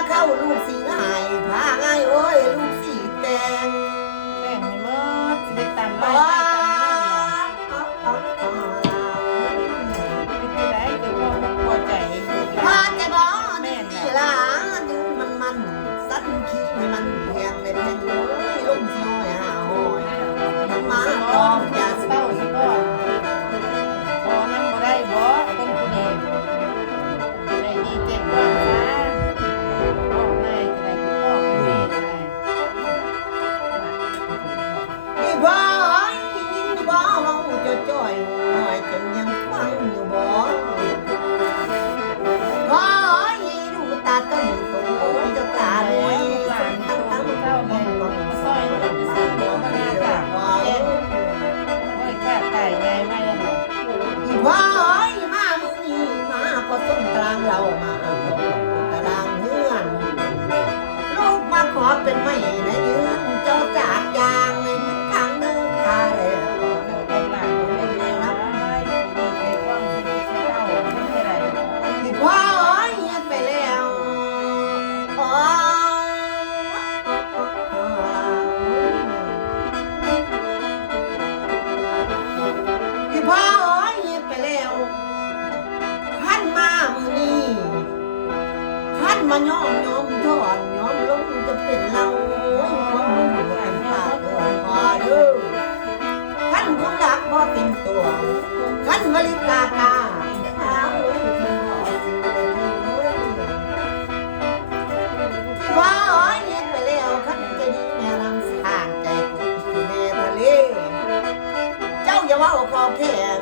ว่าเข้าลูกสีง่ายพาง่ายโอ้ยลูกสีแดงแต่งให้เมื่อสิได้ตามไล่ว้าไม่ได้เดี๋ยวพ่อพอใจพาแต่บ่นี่ล่ะดึงมันสั้นขี้มันแหงในเพียงเลยลมน้อยหาหอยมาตอมอย่าเศร้าสิก่อนพอนั่งบ่ได้บ่คนผู้นี้ได้ดีเจ็บก่อนซะพ่อในจะได้คือพ่อผู้นี้ได้นี่บ่ยินบ่เว้าจ่อยๆหน่อยจนยังฟังอยู่บ่บ่ดูตาต้นโตจะตาลอยตั้งเจ้าแม่ซอยมันไปซื้อหัวมาหน้าตาแก่โอ้ยแค่ไก่ไงไม่เลย อีพ่อมามื้อนี้มาก็ต้นกลางเรามาตารางเฮือนลูกมาขอเป็นไม่นะยืนเจ้าจากยางในทางนึงคาแล้ว เป็นหลานไม่เลี้ยงนะดีใจกว้างดีใจเล่าไม่ได้ไร อีพ่อเฮ็ดไปแล้วอ๋ออีพ่อเฮ็ดไปแล้วพันมามื้อนี้พันมาย้อมถอนย้อมลงจะเป็นเราโอ้ยความมุ่งเป็นปากเด้อพอเด้อพันคงรักบ่เต็มตัวพันวลิกากาเอาเอ้ยเพิ่นบ่สิได้เอ้ยที่ว่าอ้อยเฮ็ดไปแล้วคันจะดีแม่นำสร้างใจกูคือแม่ทะเลเจ้าอย่าเว้าขอแข็ง